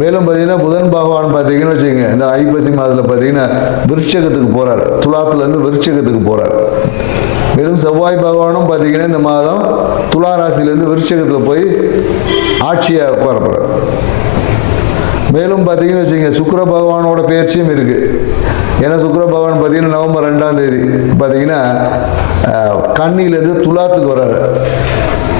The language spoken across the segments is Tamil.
மேலும் பார்த்தீங்கன்னா புதன் பகவான் பார்த்தீங்கன்னு வச்சுக்கோங்க இந்த ஐப்பசி மாதத்தில் பார்த்தீங்கன்னா விருட்சகத்துக்கு போகிறார் துலாத்துலேருந்து விருட்சகத்துக்கு போகிறார் மேலும் செவ்வாய் பகவானும் பார்த்தீங்கன்னா இந்த மாதம் துலா ராசியிலேருந்து விருட்சகத்தில் போய் ஆட்சியாக உட்கார மேலும் பார்த்தீங்கன்னு வச்சுங்க சுக்கர பகவானோட பயிற்சியும் இருக்குது ஏன்னா சுக்கர பகவான் பார்த்தீங்கன்னா நவம்பர் ரெண்டாம் தேதி பார்த்தீங்கன்னா கண்ணிலேருந்து கன்னியிலேருந்து துலாத்துக்கு வர்றாரு.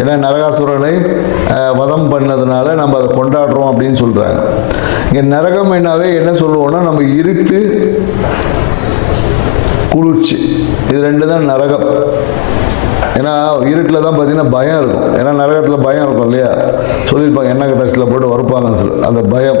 ஏன்னா நரகாசுரனை வதம் பண்ணதுனால நம்ம அதை கொண்டாடுறோம் அப்படின்னு சொல்கிறாங்க இங்கே நரகம் என்னாவே என்ன சொல்லுவோம்னா நம்ம இருட்டு குளிர்ச்சி. இது ரெண்டு தான் நரகம். ஏன்னா இருட்டில் தான் பார்த்தீங்கன்னா பயம் இருக்கும். ஏன்னா நரகத்தில் பயம் இருக்கும் இல்லையா? சொல்லியிருப்பாங்க எண்ணெய் கட்டத்தில் போட்டு வறுப்பாங்கன்னு சொல்லி. அந்த பயம்.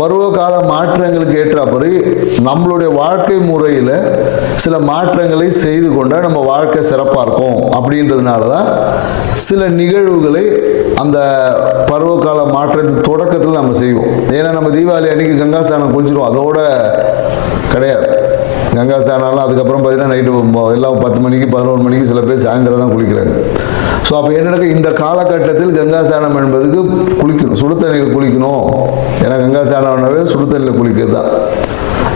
பருவகால மாற்றங்களுக்கு ஏற்றாப்படி நம்மளுடைய வாழ்க்கை முறையில் சில மாற்றங்களை செய்து கொண்டால் நம்ம வாழ்க்கை சிறப்பாக இருக்கும் அப்படின்றதுனால தான் சில நிகழ்வுகளை அந்த பருவகால மாற்றத்தின் தொடக்கத்தில் நம்ம செய்வோம். ஏன்னா நம்ம தீபாவளி அன்னைக்கு கங்காஸ்தானம் குளிச்சிடுவோம் அதோட கிடையாது. கங்கா அதுக்கப்புறம் பார்த்தீங்கன்னா நைட்டு எல்லாம் பத்து மணிக்கு பதினோரு மணிக்கு சில பேர் சாயந்தரம் தான் குளிக்கிறாங்க. ஸோ அப்போ என்ன இந்த காலகட்டத்தில் கங்கா ஸ்நானம் என்பதுக்கு குளிக்கணும். சுடு தண்ணியில் குளிக்கணும். ஏன்னா கங்கா ஸ்நானம் சுடு தண்ணியில் குளிக்கிறது. தான்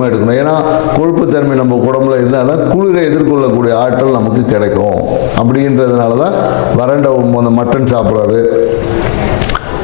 ஐட்டமாக எடுக்கணும். ஏன்னா கொழுப்புத்தன்மை நம்ம உடம்புல இருந்தால் தான் குளிரை எதிர்கொள்ளக்கூடிய ஆற்றல் நமக்கு கிடைக்கும். அப்படின்றதுனால தான் வறண்ட அந்த மட்டன் சாப்பிட்றாரு.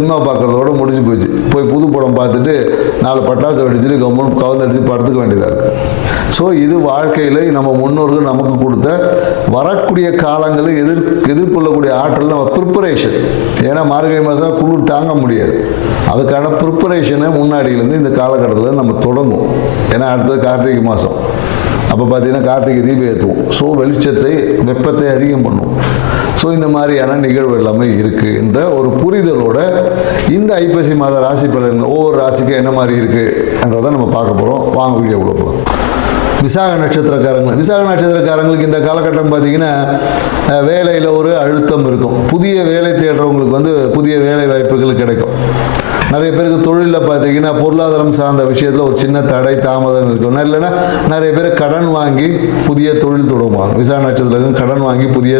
சினிமா பார்க்குறதோட முடிஞ்சு போச்சு. போய் புது படம் பார்த்துட்டு நாலு பட்டாசு வெடிச்சுட்டு கவர்மெண்ட் கவர்ந்தடிச்சு படுத்துக்க வேண்டியதாக இருக்குது ஸோ இது வாழ்க்கையில் நம்ம முன்னோர்கள் நமக்கு கொடுத்த வரக்கூடிய காலங்களில் எதிர் எதிர்கொள்ளக்கூடிய ஆற்றல் நம்ம ப்ரிப்பரேஷன் ஏன்னா மார்கழி மாதம் குளிர் தாங்க முடியாது. அதுக்கான ப்ரிப்பரேஷனை முன்னாடியிலேருந்து இந்த காலகட்டத்தில் நம்ம தொடங்கும் ஏன்னா அடுத்தது கார்த்திகை மாதம் அப்போ பார்த்தீங்கன்னா கார்த்திகை தீபம் ஏற்றுவோம் ஸோ வெளிச்சத்தை வெப்பத்தை அதிகம் பண்ணும் ஸோ இந்த மாதிரியான நிகழ்வு எல்லாமே இருக்குது என்ற ஒரு புரிதலோட இந்த ஐப்பசி மாத ராசி பலன் ஒவ்வொரு ராசிக்கும் என்ன மாதிரி இருக்குன்றதை நம்ம பார்க்க போகிறோம் வாங்க வீடியோக்குள்ள போகிறோம் விசாக நட்சத்திரக்காரங்கள் விசாக நட்சத்திரக்காரங்களுக்கு இந்த காலகட்டம் பார்த்தீங்கன்னா வேலையில் ஒரு அழுத்தம் இருக்கும். புதிய வேலை தேடுறவங்களுக்கு வந்து புதிய வேலை வாய்ப்புகள் கிடைக்கும். நிறைய பேருக்கு தொழிலில் பார்த்தீங்கன்னா பொருளாதாரம் சார்ந்த விஷயத்தில் ஒரு சின்ன தடை தாமதம் இருக்கும். இல்லைன்னா நிறைய பேர் கடன் வாங்கி புதிய தொழில் தொடங்குவாங்க. விசா நட்சத்திரம் கடன் வாங்கி புதிய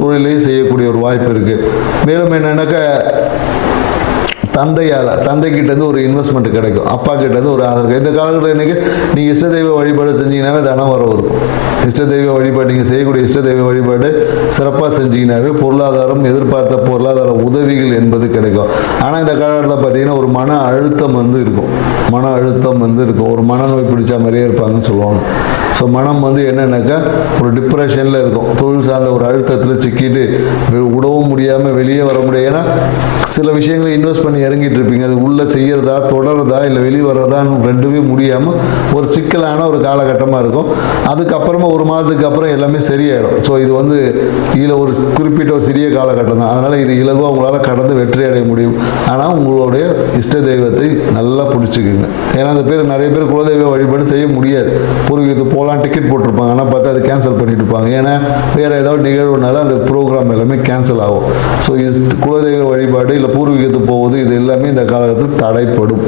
தொழிலையும் செய்யக்கூடிய ஒரு வாய்ப்பு இருக்குது மேலும் என்னென்னாக்கா தந்தையால் தந்தைக்கிட்டேருந்து ஒரு இன்வெஸ்ட்மெண்ட் கிடைக்கும். அப்பா கிட்டேருந்து ஒரு ஆதரவு இந்த காலகட்டத்தில் இன்றைக்கி நீங்கள் இஷ்ட தெய்வ வழிபாடு செஞ்சீங்கன்னாவே தனம் வர இருக்கும் இஷ்ட தெய்வ வழிபாடு நீங்கள் செய்யக்கூடிய இஷ்ட தெய்வ வழிபாடு சிறப்பாக செஞ்சீங்கன்னாவே பொருளாதாரம் எதிர்பார்த்த பொருளாதார உதவிகள் என்பது கிடைக்கும். ஆனால் இந்த காலகட்டத்தில் பார்த்தீங்கன்னா ஒரு மன அழுத்தம் வந்து இருக்கும். மன அழுத்தம் வந்து இருக்கும். ஒரு மனநோய் பிடிச்ச மாதிரியே இருப்பாங்கன்னு சொல்லுவாங்க. ஸோ மனம் வந்து என்னென்னாக்கா ஒரு டிப்ரெஷனில் இருக்கும். தொழில் சார்ந்த ஒரு அழுத்தத்தில் சிக்கிட்டு உடவும் விடவும் முடியாமல் வெளியே வர முடியாது. ஏன்னா சில விஷயங்களை இன்வெஸ்ட் பண்ணி இறங்கிட்டு இருப்பீங்க. அது உள்ளே செய்கிறதா தொடருதா இல்லை வெளியே வர்றதான்னு ரெண்டுமே முடியாமல் ஒரு சிக்கலான ஒரு காலகட்டமாக இருக்கும். அதுக்கப்புறமா ஒரு மாதத்துக்கு அப்புறம் எல்லாமே சரியாயிடும். ஸோ இது வந்து இதில் ஒரு குறிப்பிட்ட ஒரு சிறிய காலகட்டம் தான். அதனால் இது இலகுவாக உங்களால் கடந்து வெற்றி அடைய முடியும். ஆனால் உங்களுடைய இஷ்ட தெய்வத்தை நல்லா பிடிச்சிக்குங்க. ஏன்னா அந்த பேர் நிறைய பேர் குலதெய்வ வழிபாடு செய்ய முடியாது. பூர்வீகத்துக்கு போகலாம் டிக்கெட் போட்டிருப்பாங்க. ஆனால் பார்த்தா அதை கேன்சல் பண்ணிட்டு இருப்பாங்க. ஏன்னா வேறு ஏதாவது நிகழ்வுனால அந்த ப்ரோக்ராம் எல்லாமே கேன்சல் ஆகும். ஸோ குலதெய்வ வழிபாடு இல்லை பூர்வீகத்துக்கு போவது இது எல்லாமே இந்த காலகட்டத்தில் தடைப்படும்.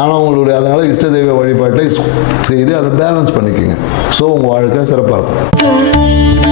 ஆனால் உங்களுடைய அதனால் இஷ்ட தெய்வ வழிபாட்டை செய்து அதை பேலன்ஸ் பண்ணிக்கோங்க. ஸோ உங்கள் வாழ்க்கை சிறப்பாக. இருக்கும்